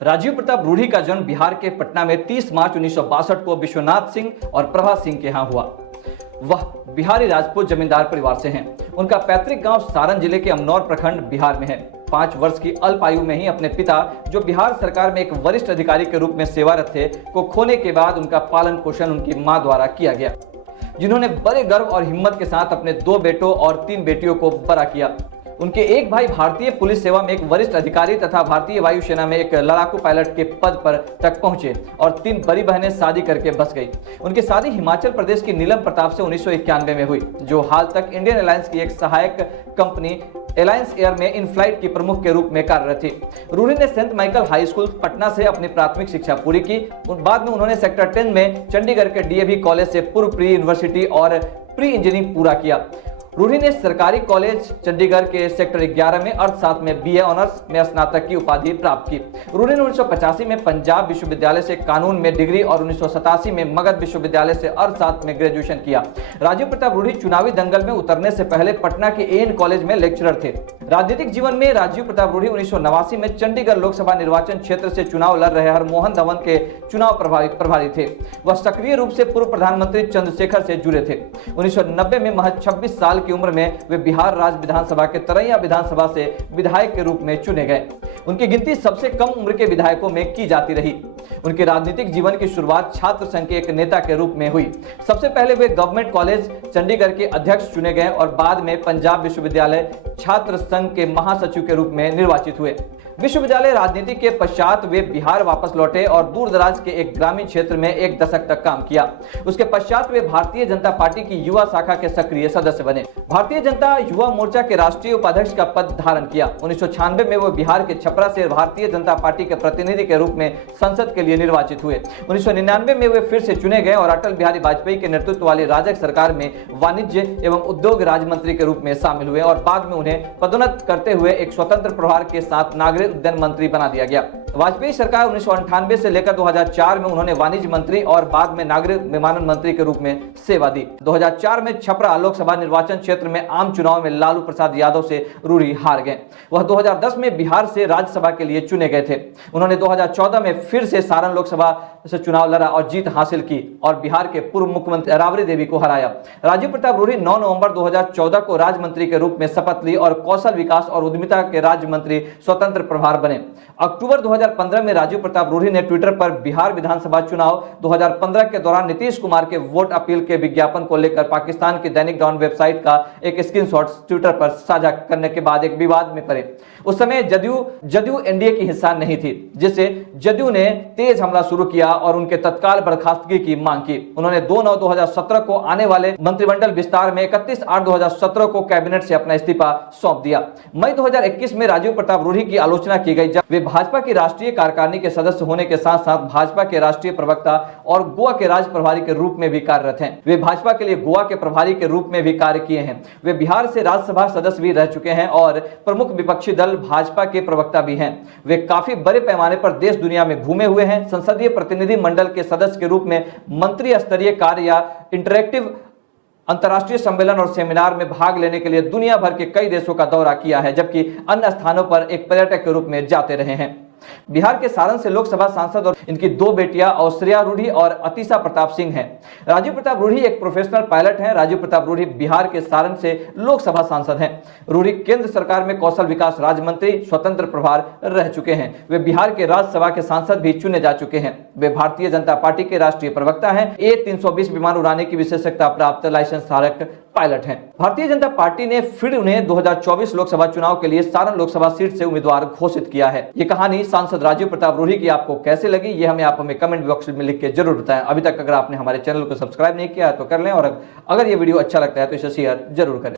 राजीव प्रताप रूढ़ी का जन्म बिहार के पटना में 30 मार्च 1962 को विश्वनाथ सिंह और प्रभा सिंह के यहाँ हुआ। वह बिहारी राजपूत जमींदार परिवार से हैं। उनका पैतृक गांव सारण जिले के अमनौर प्रखंड बिहार में है। 5 वर्ष की अल्प आयु में ही अपने पिता, जो बिहार सरकार में एक वरिष्ठ अधिकारी के रूप में सेवारत थे, को खोने के बाद उनका पालन पोषण उनकी मां द्वारा किया गया, जिन्होंने बड़े गर्व और हिम्मत के साथ अपने 2 बेटों और 3 बेटियों को बड़ा किया। उनके एक भाई भारतीय पुलिस सेवा में एक वरिष्ठ अधिकारी तथा भारतीय वायुसेना में एक लड़ाकू पायलट के पद पर तक पहुंचे और 3 बड़ी बहनें शादी करके बस गई। उनकी शादी हिमाचल प्रदेश की नीलम प्रताप से 1991 में हुई, जो हाल तक इंडियन एयरलाइंस की एक सहायक कंपनी एलायंस एयर में इन फ्लाइट की प्रमुख के रूप में कार्यरत थी। रूढ़ी ने saint Michael high school Patna से अपनी प्राथमिक शिक्षा पूरी की। बाद में उन्होंने सेक्टर 10 में चंडीगढ़ के डीएवी कॉलेज से पूर्व प्री यूनिवर्सिटी और प्री इंजीनियरिंग पूरा किया। रूढ़ी ने सरकारी कॉलेज चंडीगढ़ के सेक्टर 11 में अर्थशास्त्र में बीए ऑनर्स में स्नातक की उपाधि प्राप्त की। रूढ़ी ने 1985 में पंजाब विश्वविद्यालय से कानून में डिग्री और 1987 में मगध विश्वविद्यालय से अर्थशास्त्र में ग्रेजुएशन किया। राजीव प्रताप रूढ़ी चुनावी दंगल में उतरने से पहले पटना के एएन कॉलेज में लेक्चरर थे। राजनीतिक जीवन में राजीव प्रताप रूढ़ी 1989 में चंडीगढ़ लोकसभा निर्वाचन क्षेत्र से चुनाव लड़ रहे हरमोहन धवन के चुनाव प्रभारी थे। वह सक्रिय रूप से पूर्व प्रधानमंत्री चंद्रशेखर से जुड़े थे। 1990 में महज 26 साल की उम्र में वे बिहार राज्य विधानसभा के तरैया विधानसभा से विधायक के रूप में चुने गए। उनकी गिनती सबसे कम उम्र के विधायकों में की जाती रही। उनके राजनीतिक जीवन की शुरुआत छात्र संघ के एक नेता के रूप में हुई। सबसे पहले वे गवर्नमेंट कॉलेज चंडीगढ़ के अध्यक्ष चुने गए और बाद में पंजाब विश्वविद्यालय छात्र संघ के महासचिव के रूप में निर्वाचित हुए। विश्वविद्यालय राजनीति के पश्चात वे बिहार वापस लौटे और दूर दराज के एक ग्रामीण क्षेत्र में 1 दशक तक काम किया। उसके पश्चात वे भारतीय जनता पार्टी की युवा शाखा के सक्रिय सदस्य बने। भारतीय जनता युवा मोर्चा के राष्ट्रीय उपाध्यक्ष का पद धारण किया। 1996 में वो बिहार के छपरा से भारतीय जनता पार्टी के प्रतिनिधि के रूप में संसद के लिए निर्वाचित हुए। 1999 में वे फिर से चुने गए और अटल बिहारी वाजपेयी के नेतृत्व वाली राजग सरकार में वाणिज्य एवं उद्योग राज्य मंत्री के रूप में शामिल हुए और बाद में उन्हें पदोन्नत करते हुए एक स्वतंत्र प्रभार के साथ नागरिक उड्डयन मंत्री बना दिया गया। वाजपेयी सरकार 1998 से लेकर 2004 में उन्होंने वाणिज्य मंत्री और बाद में नागरिक विमानन मंत्री के रूप में सेवा दी। 2004 में छपरा लोकसभा निर्वाचन क्षेत्र में आम चुनाव में लालू प्रसाद यादव से रूढ़ी हार गए। वह 2010 में बिहार से राज्यसभा के लिए चुने गए थे। उन्होंने 2014 में फिर से सारण लोकसभा से चुनाव लड़ा और जीत हासिल की और बिहार के पूर्व मुख्यमंत्री राबड़ी देवी को हराया। राजीव प्रताप रूढ़ी 9 नवंबर 2014 को राज्य मंत्री के रूप में शपथ ली और कौशल विकास और उद्यमिता के राज्य मंत्री स्वतंत्र प्रभार बने। अक्टूबर 2015 में राजीव प्रताप रूढ़ी ने ट्विटर पर बिहार विधानसभा चुनाव 2015 के दौरान नीतीश कुमार के वोट अपील के विज्ञापन को लेकर पाकिस्तान की दैनिक डॉन वेबसाइट का एक स्क्रीनशॉट ट्विटर पर साझा करने के बाद एक विवाद में पड़े। उस समय जदयू एनडीए की हिस्सा नहीं थी, जिससे जदयू ने तेज हमला शुरू किया और उनके तत्काल बर्खास्तगी की मांग की। उन्होंने 2/9/2017 को आने वाले मंत्रिमंडल विस्तार में 31/8/2017 को कैबिनेट से अपना इस्तीफा सौंप दिया। मई 2021 में राजीव प्रताप रूढ़ी की आलोचना की गई, जब वे भाजपा की राष्ट्रीय कार्यकारिणी के सदस्य होने के साथ साथ भाजपा के राष्ट्रीय प्रवक्ता और गोवा के राज्य प्रभारी के रूप में भी कार्यरत हैं। वे भाजपा के लिए गोवा के प्रभारी के रूप में भी कार्य किए हैं। वे बिहार से राज्यसभा सदस्य भी रह चुके हैं और प्रमुख विपक्षी दल भाजपा के प्रवक्ता भी हैं। वे काफी बड़े पैमाने पर देश दुनिया में घूमे हुए हैं। संसदीय प्रतिनिधि मंडल के सदस्य के रूप में मंत्री स्तरीय कार्य या इंटरैक्टिव अंतर्राष्ट्रीय सम्मेलन और सेमिनार में भाग लेने के लिए दुनिया भर के कई देशों का दौरा किया है, जबकि अन्य स्थानों पर एक पर्यटक के रूप में जाते रहे हैं। बिहार के सारण से लोकसभा सांसद और इनकी 2 बेटियां औश्रिया रूढ़ी और अतिशा प्रताप सिंह हैं। राजीव प्रताप रूढ़ी एक प्रोफेशनल पायलट हैं। राजीव प्रताप रूढ़ी बिहार के सारण से लोकसभा सांसद हैं। रूढ़ी केंद्र सरकार में कौशल विकास राज्य मंत्री स्वतंत्र प्रभार रह चुके हैं। वे बिहार के राज्यसभा के सांसद भी चुने जा चुके हैं। वे भारतीय जनता पार्टी के राष्ट्रीय प्रवक्ता हैं। A320 विमान उड़ाने की विशेषज्ञता प्राप्त लाइसेंस धारक पायलट हैं। भारतीय जनता पार्टी ने फिर उन्हें 2024 लोकसभा चुनाव के लिए सारण लोकसभा सीट से उम्मीदवार घोषित किया है। ये कहानी सांसद राजीव प्रताप रूढ़ी की आपको कैसे लगी, ये आप हमें कमेंट बॉक्स में लिख के जरूर बताएं। अभी तक अगर आपने हमारे चैनल को सब्सक्राइब नहीं किया है तो कर लें और अगर ये वीडियो अच्छा लगता है तो इसे शेयर जरूर करें।